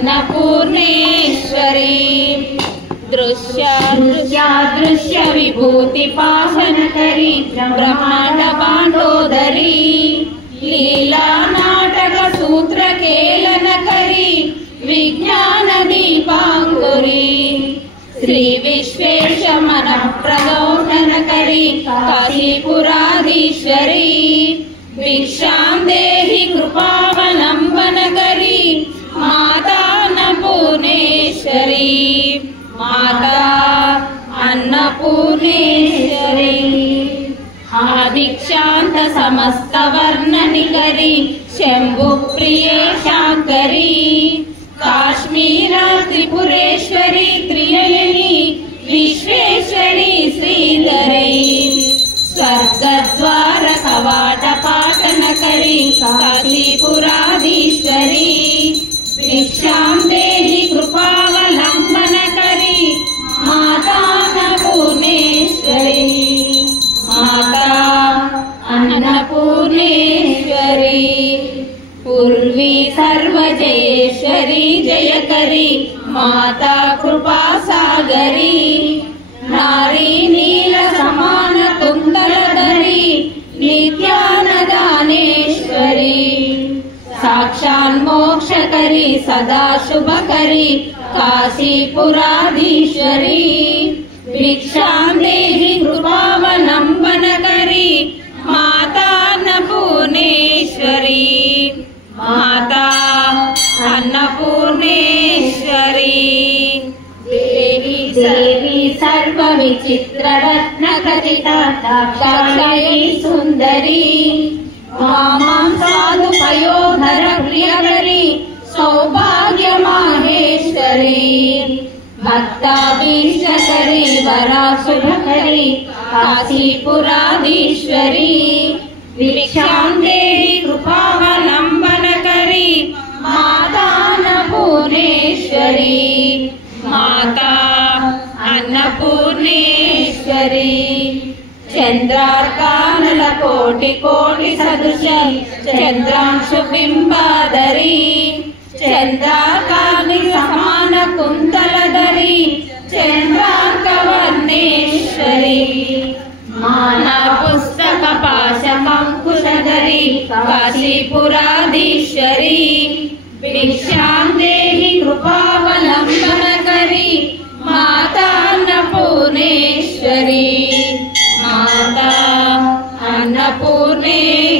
अन्नपूर्णेश्वरी दृश्य विभूति पाशनकरी ब्रह्मांड बांडोदरी लीला नाटक सूत्र केलनकरी विज्ञान दीपांकुरी श्री विश्वेश मन प्रदोषणकरी काशीपुराधीश्वरी भिक्षां देहि कृपावलंबनकरी माता अन्नपूर्णेश्वरी माता अन्नपूर्णेश्वरी आदिक्षांत समस्त वर्णनिकरी शंभुप्रिये शांकरी काश्मीर त्रिपुरेश्वरी त्रिनयनी विश्वेश्वरी श्रीधरी स्वर्गद्वार कवाट पाटनकरी काशीपुराधीश्वरी भिक्षां देहि कृपावलंबनकरी माता अन्नपूर्णेश्वरी माता अन्नपूर्णेश्वरी पूर्वी सर्वजयेश्वरी जयकरी माता कृपा सागरी नारी नील समान कुंतलधरी नित्यानदानेश्वरी साक्षात् मोक्षकरी सदा शुभकरी काशीपुराधीश्वरी भिक्षां देहि कृपावलंबनकरी माता अन्नपूर्णेश्वरी माता अन्नपूर्णेश्वरी देवी सर्वविचित्र रत्नखचिता दाक्षायणी सुंदरी मां साधुपयोधर प्रियकरी सौभाग्य माहेश्वरी भक्ताभीष्टकरी वरा शुभकरी काशीपुराधीश्वरी भिक्षां देहि कृपावलंबनकरी माता अन्नपूर्णेश्वरी माता अन्नपूर्णेश्वरी चंद्रार्कानल कोटि कोटि सदृश चंद्रांशु बिंबाधरी चंद्राकानि समान कुंतलधरी चंद्रार्कवर्णेश्वरी माला पुस्तक पाश अंकुशधरी काशीपुराधीश्वरी भिक्षां देहि कृपावलंबनकरी माता अन्नपूर्णेश्वरी माता अन्नपूर्णेश्वरी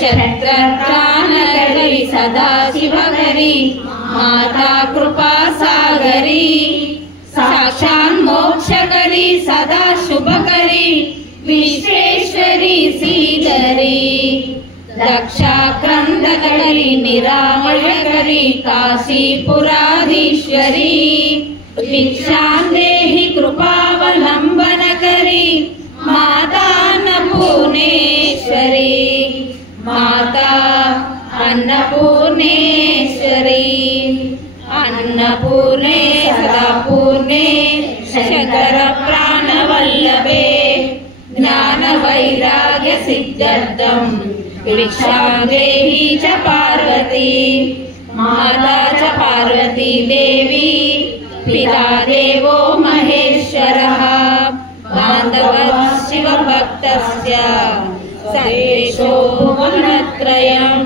शत्रत्राणकरी सदा शिवकरी माता कृपा सागरी साक्षात् मोक्षकरी सदा शुभकरी विश्वेश्वरी श्रीधरी दक्षाक्रंदकरी निरामयकरी काशीपुराधीश्वरी भिक्षां देहि कृपावलंबनकरी माता अन्नपूर्णेश्वरी माता अन्नपूर्णेश्वरी अन्नपूर्णे सदापूर्णे शंकर प्राणवल्लभे ज्ञान वैराग्य सिद्ध्यर्थं भिक्षां देहि च पार्वती माता च पार्वती देवी पिता देवो महेश्वरः बान्धवः शिवभक्तस्य सर्वेषु गुणत्रयम्।